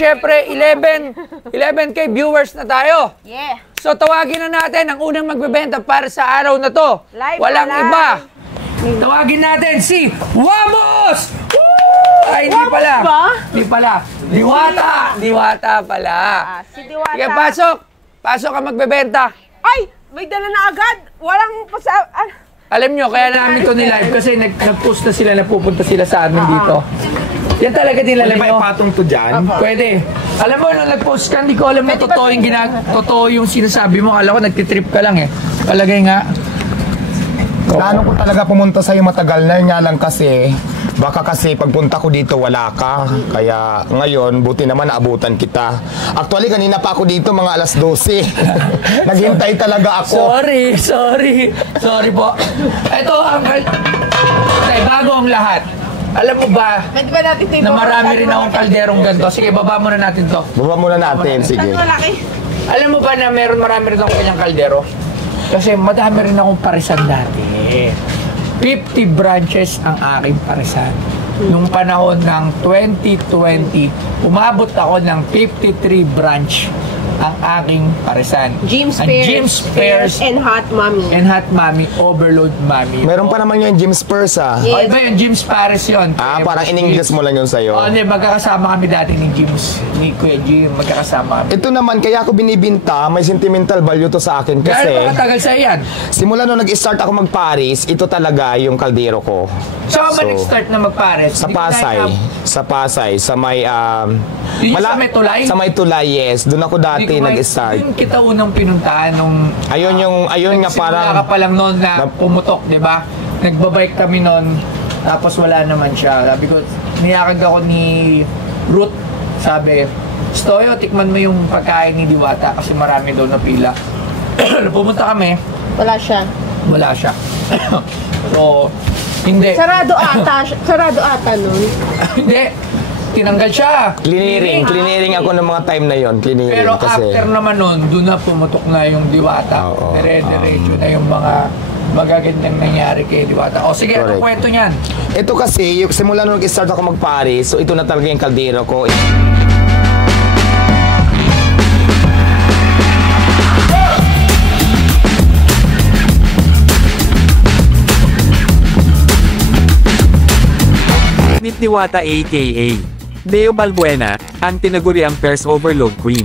syempre, 11K viewers na tayo. Yeah. So, tawagin na natin ang unang magbebenta para sa araw na to. Live Walang na live. iba. Tawagin natin si Wamos! Ay, hindi Wamos pala. ba? Hindi pala. Diwata! Diwata pala. Si Diwata. Sige, pasok. Pasok ka magbebenta. Ay! May dala na agad. Walang Alam nyo, kaya namin ito nilive kasi nag-post na sila na pupunta sila sa amin dito. Yan talaga din alam Pwede ba nyo. ipatong to dyan? Pwede. Alam mo, nung nag-post ka, hindi ko alam na totoo yung sinasabi mo. Alam ko, nagtitrip ka lang eh. Palagay nga. Plano ko talaga pumunta sa'yo matagal na, nga lang kasi, baka kasi pagpunta ko dito wala ka. Kaya ngayon, buti naman naabutan kita. Actually, kanina pa ako dito, mga alas 12. Naghintay talaga ako. Sorry po. Ito, Uncle. Okay, bago ang lahat. Alam mo ba, Pwede ba natin na marami rin akong kalderong ganito. Sige, baba muna natin to. Baba muna natin, sige. malaki? Alam mo ba na marami rin akong kanyang kaldero? Kasi madami rin akong parisan dati. 50 branches ang aking parisan. Nung panahon ng 2020, umabot ako ng 53 branch ang aking parisan. Jim's Ang Pears. Jim's Pears and Hot Mommy. and Hot Mommy, Overload Mommy. Meron pa naman yung Jim's Purse, ah. O iba yung Jim's Paris yun. Parang in-English mo lang yun sa'yo. O, hindi, magkakasama kami dati ni Kuya Jim, magkakasama kami. Ito naman, kaya ako binibinta, may sentimental value to sa akin kasi Gano'n ba katagal sa yan? simula nung nag-start ako mag-Paris, ito talaga yung kaldero ko. Saan ba nag-start na mag-Paris? Sa Hindi ko Pasay. na- Sa Pasay. Sa may... Yun yung sa may tulay? Sa may tulay, yes. Doon ako dati Hindi ko nag-start. Doon kita unang pinuntahan nung... Ayun nga parang... Nagsimula ka pa lang noon na pumutok, di ba? Nagbabike kami noon, tapos wala naman siya. Sabi ko, niyakag ako ni Ruth. Sabi, Stoyo, tikman mo yung pagkain ni Diwata kasi marami daw na pila. Pumunta kami, Wala siya. wala siya. So, hindi. Sarado ata nun. Hindi. Tinanggal siya. Clearing ako ng mga time na yon. Clearing Pero kasi... after naman nun, doon na pumutok na yung Diwata. Oo, Dire-diretso na yung mga magagandang nangyari kay Diwata. O sige, ano Correct. kwento niyan? Ito kasi, simula nung nag-start ako mag-Paris, so ito na talaga yung kaldero ko. Ni Diwata aka Deo Balbuena, ang tinaguriang Pairs Overload Queen.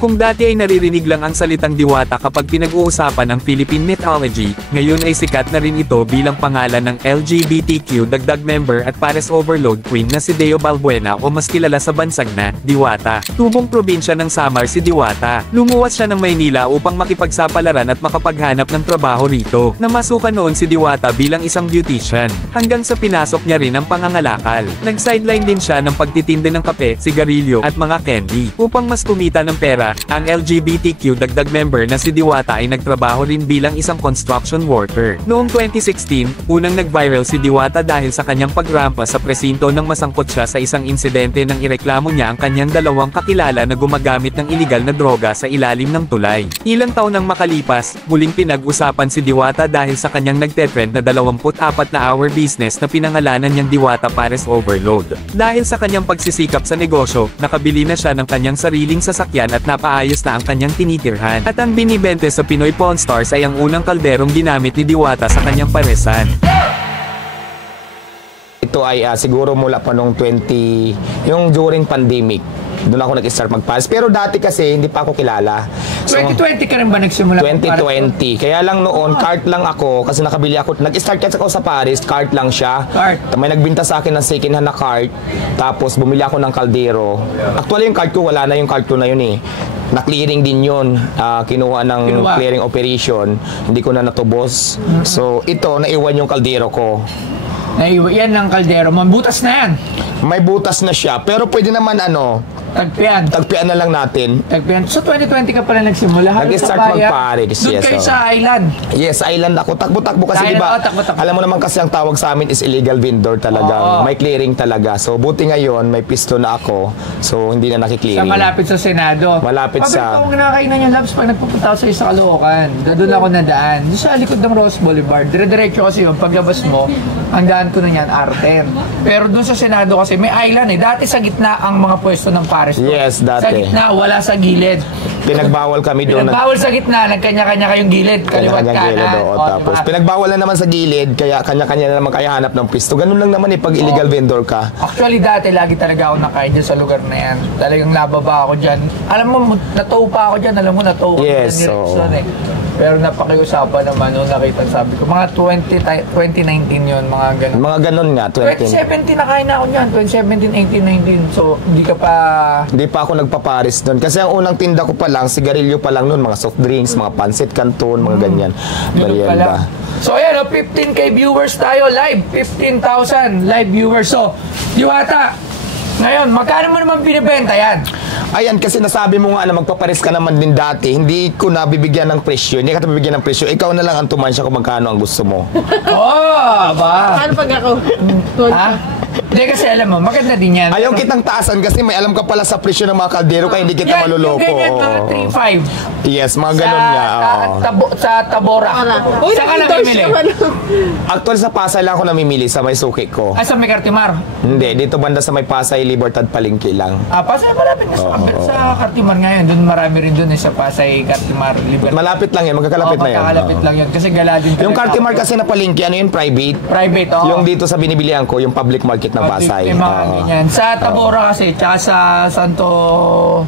Kung dati ay naririnig lang ang salitang Diwata kapag pinag-uusapan ang Philippine mythology, ngayon ay sikat na rin ito bilang pangalan ng LGBTQ dagdag member at Pares Overload Queen na si Deo Balbuena o mas kilala sa bansag na Diwata. Tubong probinsya ng Samar si Diwata. Lumuwas siya ng Maynila upang makipagsapalaran at makapaghanap ng trabaho rito. Namasukan noon si Diwata bilang isang beautician, hanggang sa pinasok niya rin ang pangangalakal. Nag-sideline din siya ng pagtitinde ng kape, sigarilyo at mga candy. Upang mas kumita ng pera, ang LGBTQ dagdag member na si Diwata ay nagtrabaho rin bilang isang construction worker. Noong 2016, unang nag-viral si Diwata dahil sa kanyang pagrampa sa presinto nang masangkot siya sa isang insidente nang ireklamo niya ang kanyang dalawang kakilala na gumagamit ng iligal na droga sa ilalim ng tulay. Ilang taon nang makalipas, muling pinag-usapan si Diwata dahil sa kanyang nagtetrend na 24 na hour business na pinangalanan niyang Diwata Pares Overload. Dahil sa kanyang pagsisikap sa negosyo, nakabili na siya ng kanyang sariling sasakyan at napaayos na ang kanyang tinitirhan. At ang binibente sa Pinoy Pawn Stars ay ang unang kalderong ginamit ni Diwata sa kanyang paresan. Ito ay siguro mula pa nung yung during pandemic. Doon ako nag-start mag-Paris. Pero dati kasi hindi pa ako kilala. So, 2020 ka rin ba nagsimula? 2020. Kaya lang noon, cart lang ako kasi nakabili ako. Nag-start kasi ako sa Paris, cart lang siya. Cart. May nagbinta sa akin ng second hand na cart. Tapos bumili ako ng kaldero. Actually yung cart ko, wala na yung cart ko na yun eh. Na-clearing din yun. Kinuha ng clearing operation. Hindi ko na natubos. So ito, naiwan yung kaldero ko. Yan ang kaldero mo. Butas na yan. May butas na siya. Pero pwede naman Tagpian. tagpian na lang natin. Tagpian. So 2020 ka pala nagsimula. Nag-start mag-Paris. Doon Yes, kayo sa island. Yes, island ako. Takbo-takbo kasi, Island, di ba? takbo-takbo. Alam mo naman kasi ang tawag sa amin is illegal vendor talaga. May clearing talaga. So, buti ngayon, may pisto na ako. So, hindi na Sa nakiklearing. malapit sa Senado. Malapit sa... Pabalik ko kinakainan niya, Labs, pag nagpupunta ako sa isa Caloocan. Doon ako nadaan. Doon sa likod ng Rose Boulevard. Dire-diretso kasi yung paglabas mo, ang daan ko na yan, R10. Pero doon sa Senado kasi kasi may island eh. Dati sa gitna ang mga pwesto ng pares. Yes, dati. Sa gitna, wala sa gilid. Pinagbawal kami doon. Pinagbawal sa gitna, nagkanya-kanya kayong gilid. Kaliwat Kanya-kanya kanan. gilid, oo. Tapos pinagbawal na naman sa gilid, kaya kanya-kanya na naman kaya hanap ng pisto. Ganun lang naman eh, pag illegal vendor ka. Actually, dati lagi talaga ako nakain dyan sa lugar na yan. Talagang nababa ako dyan. Alam mo, natow pa ako dyan. Alam mo, natow ako Yes, dyan. Eh. Pero napakiusapan naman nung nakita, sabi ko, mga 2019 yun, mga ganun. Mga ganun nga, 2017 nakain na ako dyan. 2017, 18, 19. So, hindi ka pa... Hindi pa ako nagpaparis doon. Kasi ang unang tinda ko pa lang, sigarilyo pa lang noon, mga soft drinks, mga pancit canton, mga ganyan. Ganun pala. So, ayan, 15K viewers tayo live. 15,000 live viewers. So, Diwata, ngayon, magkano mo naman binibenta yan? Ayan, kasi nasabi mo nga na magpaparis ka naman din dati, hindi ko na bibigyan ng presyo. Hindi ka bibigyan ng presyo. Ikaw na lang ang tumansya kung magkano ang gusto mo. Ba? Paano pag ako? Ha? Hindi kasi alam mo, maganda din yan. Ayaw kitang taasan kasi may alam ka pala sa presyo ng mga kaldero kaya hindi kita maluloko. Yung ganyan, mga 3.5. Yes, mga ganun nga. Sa Tabora. Uy, Saan ka nag-endorse namimili? naman. Actually sa Pasay lang ako namimili sa may suki ko. Sa may Cartimar. Hindi, dito banda sa may Pasay, Libertad, Palengke lang. Pasay malapit na sa Cartimar ngayon. Doon marami rin doon sa Pasay, Cartimar, Libertad. Malapit lang yan, magkakalapit na yan. Magkakalapit lang yun. Kasi gala din. Yung Cartimar kasi na Palengke, ano yun, private? Private, oo. Yung dito sa binibilihan ko, yung public market ng Pasay. Yung mga ganyan. Sa Tabora kasi, tsaka sa Santo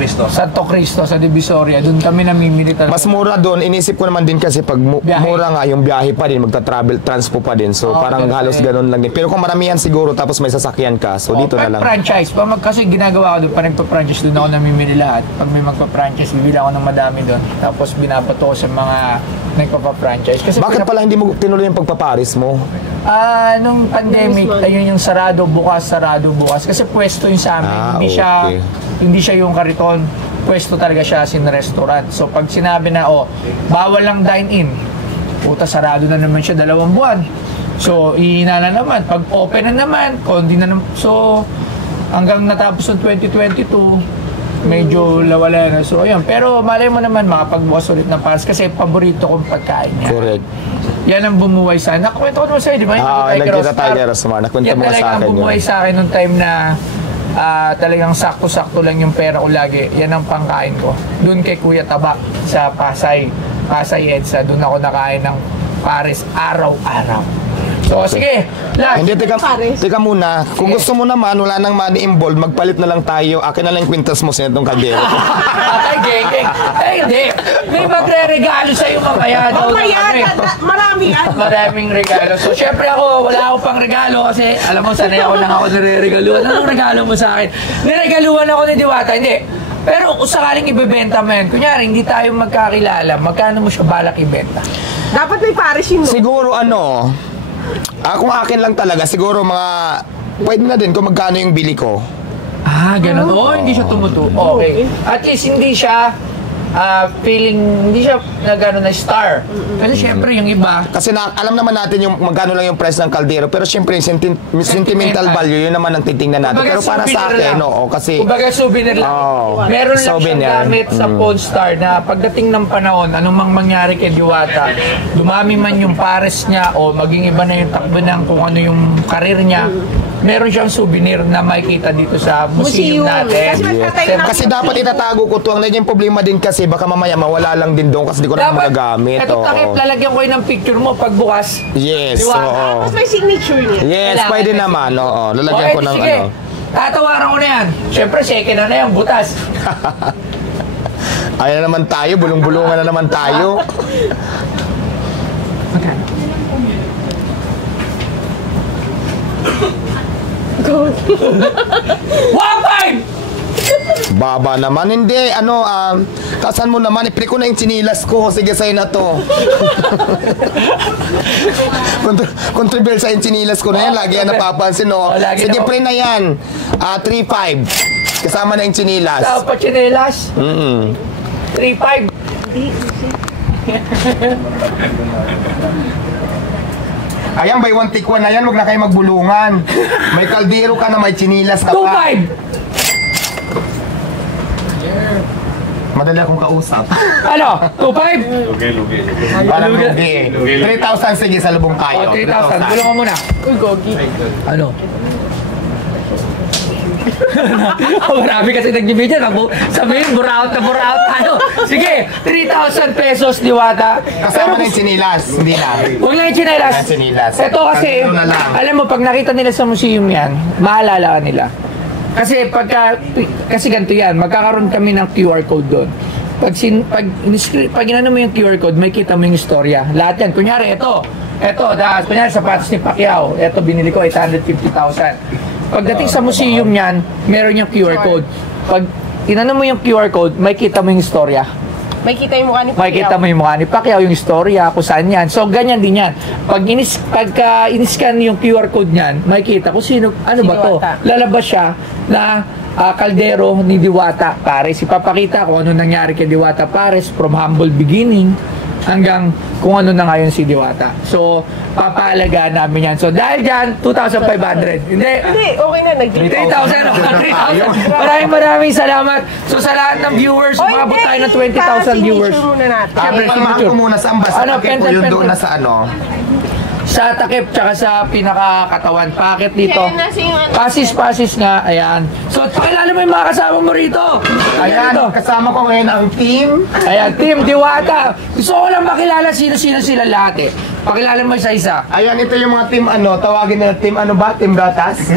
Cristo sa Divisoria, doon kami namimili talaga. Mas mura doon, inisip ko naman din kasi pag mura nga yung biyahe pa din, magta-travel, transpo pa din. So parang halos ganun lang din. Pero kung maramihan siguro tapos may sasakyan ka, so dito na lang. Franchise, kasi ginagawa ko doon, parang pa-franchise doon ako namimili lahat. Pag may magpa-franchise, bibili ako ng madami doon. Tapos binabato ko sa mga nagpapa-franchise. Kasi bakit pala hindi mo tinuloy yung pagpaparis mo? Nung pandemic, ayun yung sarado bukas. Kasi pwesto yung sa amin. Hindi siya yung kariton. Pwesto talaga siya as in restaurant. So pag sinabi na, bawal lang dine-in, puta, sarado na naman siya 2 buwan. So, ihina na naman. Pag open na naman, kundi na naman. So, hanggang natapos ng 2022, medyo lawala na. So, ayun. Pero malay mo naman, makapagbukas ulit ng pares kasi paborito kong pagkain niya. Correct. Yan ang bumuhay sa akin. Nakwento ko naman sa'yo, di ba? Nagkita tayo kay Rosmar. Nakwento mo sa akin. Yan talaga ang bumuhay sa akin nung time na talagang sakto-sakto lang yung pera ko lagi. Yan ang pangkain ko. Doon kay Kuya Taba sa Pasay EDSA. Doon ako nakain ng pares araw-araw. So, sige. Hindi, teka muna. Kung gusto mo naman, wala nang money involved, magpalit na lang tayo. Akin na lang yung kwintas mo sa itong kaldero. Ay, geng. Hindi. May magre-regalo sa'yo mamaya. Marami yan. Maraming regalo. So, syempre ako, wala ako pang regalo kasi alam mo, sanay ako lang ako nire-regaluan. Anong regalo mo sa akin? Niregaluan ako ni Diwata. Hindi. Pero kung sakaling ibebenta mo yan, kunyari, hindi tayo magkakilala, magkano mo siya balak ibenta? Dapat may pares yun. Siguro kung akin lang talaga, siguro pwede na din kung magkano yung bili ko. Ganun. Hindi siya tumutubo. Okay. At least hindi siya hindi siya na star. Kasi syempre yung iba. Kasi alam naman natin yung magkano lang yung price ng kaldero, pero syempre yung sentimental value, yun naman ang titingnan natin. Pero para sa akin, kasi... Kumbaga souvenir lang. Meron lang siyang gamit sa Pawn Star na pagdating ng panahon, anong mangyari kay Diwata, dumami man yung pares niya o maging iba na yung takbo ng kung ano yung karir niya, meron siyang souvenir na makikita dito sa museum natin. Kasi dapat itatago ko to. Ang naging problema din kasi baka mamaya mawala lang din doon kasi di ko na magagamit. Ito takip, lalagyan ko yun ng picture mo pagbukas. Yes. Tapos may signature niya. Yes, pwede naman. Lalagyan ko ng sige. Tatawaran ko na yan. Siyempre, second na yan, butas. Ayan na naman tayo, bulong-bulungan na naman tayo. Magkano? Go. 1.5! Baba naman. Hindi, tasan mo naman. Ipre ko na yung chinilas ko. Sige, sa'yo na to. Controversial sa yung chinilas ko na yan. Lagi yan napapansin, Sige, pre na yan. 3.5. Kasama na yung chinilas. Sa pa chinilas? 3.5. Ayan, buy one take one na yan. Huwag na kayo magbulungan. May kaldero ka na, may chinilas ka pa. 2.5! Madali akong kausap. Ano? 2.5? Lugi. Parang lugi. 3,000 sige sa lubong kayo. 3,000. Bulong ko muna. Uy, gogi. Ano? Marami kasi nagbibidyo. Sabihin, buraot na buraot tayo. Sige, 3,000 pesos, Diwata. Kasama na yung sinilas. Hindi na. Huwag lang yung chinelas. Ah, sinilas. Ito kasi, Ano na lang. alam mo, pag nakita nila sa museum yan, maalala ka nila. Kasi ganito yan, magkakaroon kami ng QR code doon. Pag inano mo yung QR code, may kita mo yung istorya. Lahat yan. Kunyari, kunyari sapatos ni Pacquiao. Ito, binili ko 850,000. Pagdating sa museum yan, meron yung QR code. Pag inano mo yung QR code, may kita mo yung istorya. May kita yung mukha ni Pacquiao. Makikita mo yung mukha ni Pacquiao, yung istorya, kung saan yan. So, ganyan din yan. Pagka in-scan yung QR code niyan, makikita kung sino, ano ba to? Diwata. Lalabas siya na kaldero ni Diwata Pares. Ipapakita kung ano nangyari kay Diwata Pares from humble beginning hanggang kung ano na ngayon si Diwata. So, papaalagaan namin yan. So, dahil dyan, 2,500. Hindi, Okay na. 3,000. Maraming salamat. So, sa lahat ng viewers, umabot tayo ng 20,000 viewers. Muna natin. Siyempre, Palmahan ko muna sa ambas. Ano, Ano, pen, yung pen, doon pen. na sa ano. Sa takip, tsaka sa pinakakatawan. Pakit dito. Kaya nasa yung ano. Pasis na, ayan. So, pakilala mo yung mga kasama mo rito. Ayan, Ito. kasama ko ngayon ang team. Ayan, Team Diwata. Gusto ko lang makilala sino-sino sila lahat eh. Pakilala mo isa-isa. Ayan, ito yung mga team tawagin nila team ano ba? Team Gatas?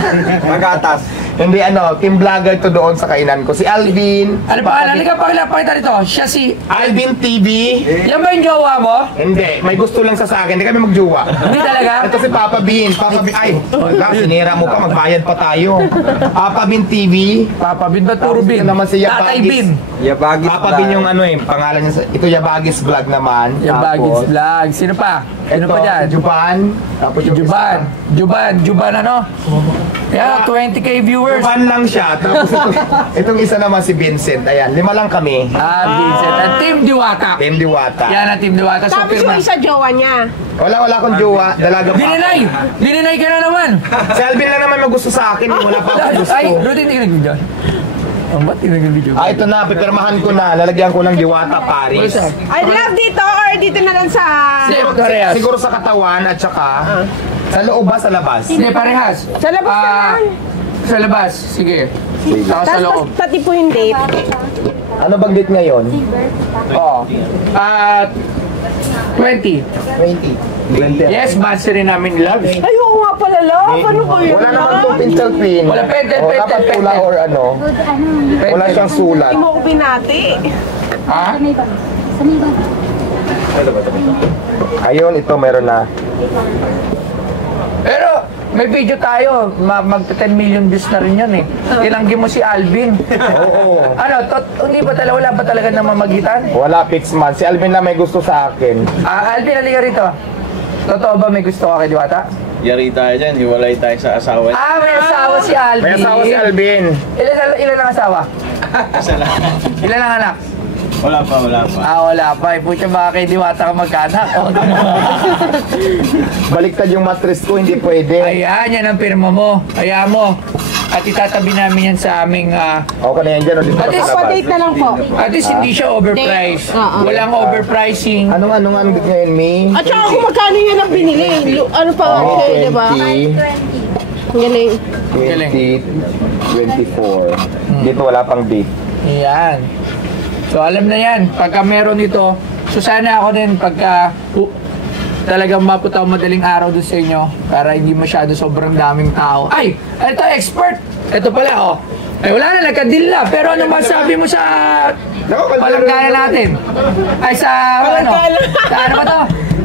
Magatas. Hindi team vlogger to doon sa kainan ko. Si Alvin. Ano pa? Halika, pakita rito. Siya si... Alvin TV. Yan ba yung jowa mo? Hindi, may gusto lang sa akin. Hindi kami magjuwa. Hindi talaga? Ito si Papa Bean. Ay, wala, sinira mo pa. Magbayad pa tayo. Papa Bean TV. Papa Bin ba? Puro Bin? Ito naman si Tatay Yabagis. Bin. Yabagis Papa Bean yung pangalan niya. Ito Yabagis Vlog naman. Yung Baggies Tapos, Vlog. Sino pa? Sino ito, pa dyan? Juban. Tapos yung Juban ano? Yeah, 20k viewers. Juban lang siya. Tapos itong isa naman si Vincent. Ayan, 5 lang kami. Vincent. At Team Diwata. Team Diwata. Yan ang Team Diwata. So, Tapos pirma. yung isa jowa niya. Wala akong jowa. Dalaga pa. Dininay ka na naman. Si Alvin lang naman magusto sa akin. Wala pa akong gusto. Ay, Rudy, hindi ka nag-video. Ang ba't hindi nag-video? Ito na, pipirmahan ko na. Lalagyan ko ng Diwata Paris. I love dito or dito na lang sa... Parehas. Siguro sa katawan at saka sa loob ba, sa labas? Hindi, parehas. Sa labas naman. Sa labas, sige. Saka sa loob. Tapos pati po yung date. Ano bang date ngayon? Oo. 20. 20. Yes, mastery namin love. Ay, oo nga pala, love. Ano ba yun? Wala naman itong pencil pin. Wala pentel, O, pentel, dapat pula pentel. or ano. Wala siyang sulat. Hindi mo ko binati. Ha? Ayun, ito meron na. Pero, may video tayo. Mag-10 million views na rin yan eh. Ilanggi mo si Alvin. Oo. Ano, hindi ba talaga, wala ba talaga namamagitan? Wala fix man. Si Alvin lang may gusto sa akin. Alvin, halika rito. Totoo ba may gusto ka kay Diwata? Yari tayo dyan, hiwalay tayo sa asawa. May asawa si Alvin. May asawa si Alvin. Ilan ang asawa? Isa lang. Ilan ang anak? Wala pa. Wala pa. Pucha, baka kay Diwata ka magkaanak. Baliktad yung mattress ko, hindi pwede. Ayan, yan ang pirma mo. Kaya mo. At itatabi namin yan sa aming... Okay na yan dyan, o dito At least, sa labas. Pa-date na lang po. at least hindi siya overpriced. Walang overpricing. Ano nga ngayon, Mi? At saka kung magkano yan ang binili. Ano pa, okay, di ba? 20, Galing. 24. Dito wala pang date. Ayan. So alam na yan, pagka meron ito, so sana ako din pagka talagang mapunta ako madaling araw doon sa inyo para hindi masyado sobrang daming tao. Ay! Ito expert! Ito pala oh. Ay wala na, nagka-deal na. Pero ano masabi mo sa palangkaya natin? Ay sa ano? Sa ano ba to?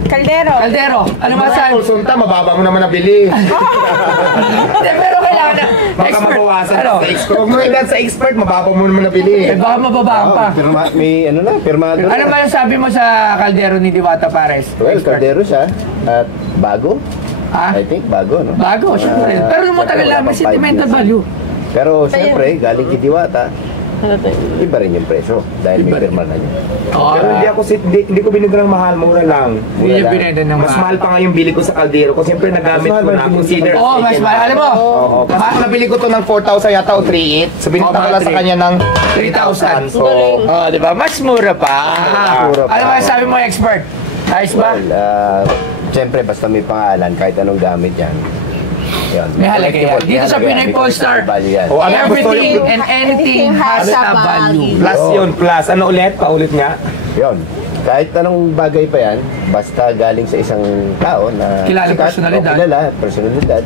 Kaldero. Kaldero. Ano masabi? Sunta, mababa mo naman nabili. Hindi, pero kailangan na. Baka Expert. mabawasan Ano? sa expert. Huwag mo hindan sa expert, mababa mo naman nabili. Eh baka mababaan pa. May ano na, pirmado Ano ba yung sabi mo sa kaldero ni Diwata Pares? Well, kaldero siya. At bago. Ha? I think bago, no? Bago, syempre. Pero nung matagal lang, may sentimental value. Pero siyempre, galing kay Diwata, iba rin yung presyo. Dahil may pirma na niya. Pero hindi ko binigyan ng mahal, mura lang. Hindi niya binenta ng Mas mahal pa nga yung bili ko sa kaldero ko. Siyempre nagamit ko na. Consider. Oo, mas mahal. Alam mo, Mas nabili ko to ng 4,000 yata o 3,800. So binita ko lang sa kanya ng 3,000. So, oh, di ba? Mas mura pa. Mura pa. Ano ba sabi mo, expert? Ayos ba? Well, siyempre, basta may pangalan, kahit anong gamit yan. Yan. May halaga yan. Dito sa Pinoy Pawn Star, Value yan. O, ano ang gusto everything yung and anything has a value. plus yun, plus. Ano ulit? Paulit nga. Yun. Kahit anong bagay pa yan, basta galing sa isang tao na Kilala sikat, personalidad. o kilala, personalidad,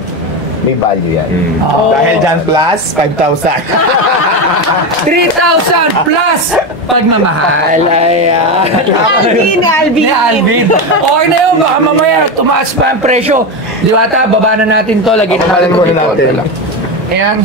may value yan. Dahil dyan plus, 5,000. 3,000 plus pagmamahal. Ayan. Alvin, Alvin. Ni Alvin. Okay na yun, baka mamaya tumaas pa ang presyo. Diwata, baba na natin to. Lagyan Papalan natin muna to dito. natin. Ayan.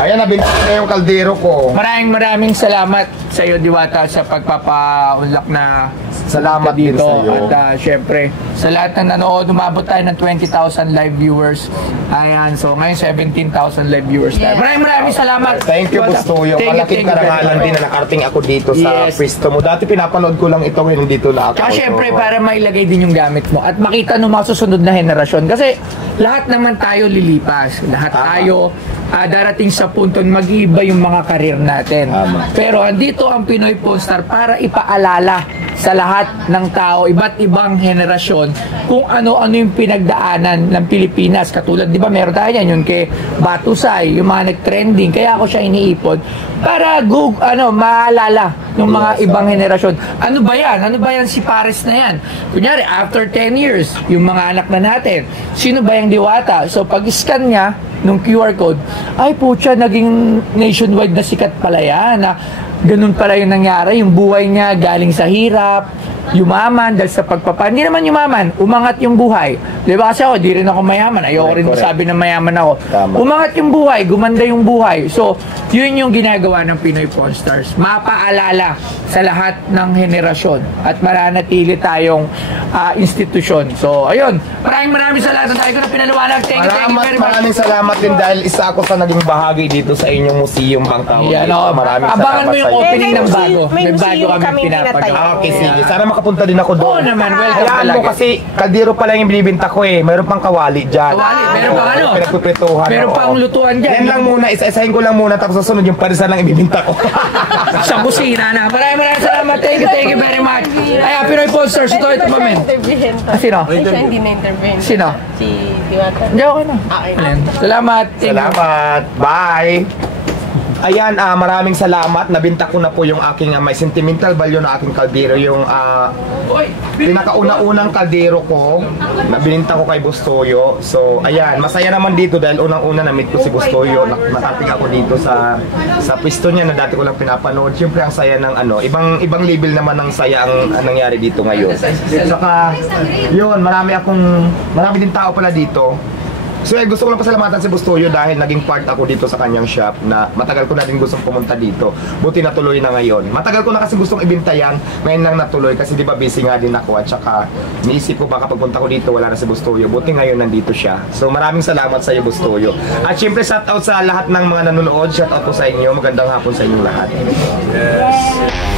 Ayan, nabinti na yung kaldero ko. Maraming salamat sa iyo, Diwata, sa pagpapaunlak na Salamat din dito. sa iyo. At syempre, sa lahat ng nanood, umabot tayo ng 20,000 live viewers. Ayan, so ngayon 17,000 live viewers tayo. Maraming salamat. Thank you, Diwata. Bustoyo. Thank you, Malaking thank you very karangalan much. din na nakarating ako dito sa Yes. pwesto mo. Dati pinapanood ko lang ito, ngayon dito na ako. Tsaka syempre, para mailagay din yung gamit mo at makita ng mga susunod na henerasyon. Kasi lahat naman tayo lilipas. Lahat tayo darating sa punto na mag-iiba yung mga karir natin. Pero andito ang Pinoy Pawn Star para ipaalala sa lahat ng tao, iba't ibang henerasyon, kung ano-ano yung pinagdaanan ng Pilipinas. Katulad, di ba, meron tayo yan, yung kay Batusay, yung mga nag-trending. Kaya ako siya iniipon para maalala ng mga ibang henerasyon. Ano ba yan? Ano ba yan si Pares na yan? Kunyari, after 10 years, yung mga anak na natin, sino ba yung Diwata? So, pag-scan niya nung QR code, ay putya, naging nationwide na sikat pala yan, na ganun pala yung nangyari, yung buhay niya galing sa hirap, yumaman dahil sa hindi naman yumaman, umangat yung buhay. Di ba kasi ako, di rin ako mayaman, ayoko rin masabi na mayaman ako. Tama. Umangat yung buhay, gumanda yung buhay. So, yun yung ginagawa ng Pinoy Pawn Stars. Mapaalala sa lahat ng henerasyon at mananatili tayong institusyon. So, ayun. Maraming salamat. Tayo ko na pinaliwanag. Thank you very much. Maraming salamat din dahil isa ako sa naging bahagi dito sa inyong museum bang tawag Yan, dito. oh. Maraming Abangan mo salamat yung sa iyo. opening ng bago. May May bago museum kami kaming pinapagawa. pinatayo. Okay, sige. Sana makapunta din ako doon. Oo naman, welcome Hayaan mo talaga. kasi kaldero pa lang yung binibinta ko eh. Mayroon pang kawali dyan. Kawali, meron pang ano? Pinagpiprituhan. Meron oo. pang lutuan dyan. Yan lang muna, isa-isahin ko lang muna tapos susunod yung parisan lang ibibinta ko. Sa kusina na. Maraming salamat. Thank you very much. Ay, Pinoy Pawn Stars. Ito pa men. Interviewin to. Sino? Siya hindi na-interview. Sino? Si Diwata. Hindi, okay na. Okay. Ayan. Salamat. Thank you. Salamat. Bye. Ayan, maraming salamat. Nabinta ko na po yung aking may sentimental value na aking kaldero. Yung pinakauna-unang kaldero ko na bininta ko kay Bustoyo. So, ayan, masaya naman dito dahil unang-una na-meet ko si Bustoyo. Nakating ako dito sa pwesto niya na dati ko lang pinapanood. Siyempre, ang saya ng ibang level naman ng saya ang nangyari dito ngayon. Saka, yun, marami din tao pala dito. So gusto ko lang pasalamatan si Bustoyo dahil naging part ako dito sa kanyang shop na matagal ko na din gustong pumunta dito. Buti natuloy na ngayon. Matagal ko na kasi gustong ibinta yan, ngayon lang natuloy kasi di ba busy nga din ako at saka niisip ko baka pagpunta ko dito wala na si Bustoyo. Buti ngayon nandito siya. So maraming salamat sa iyo Bustoyo. At syempre shout out sa lahat ng mga nanonood, shout out po sa inyo. Magandang hapon sa inyong lahat. Yes.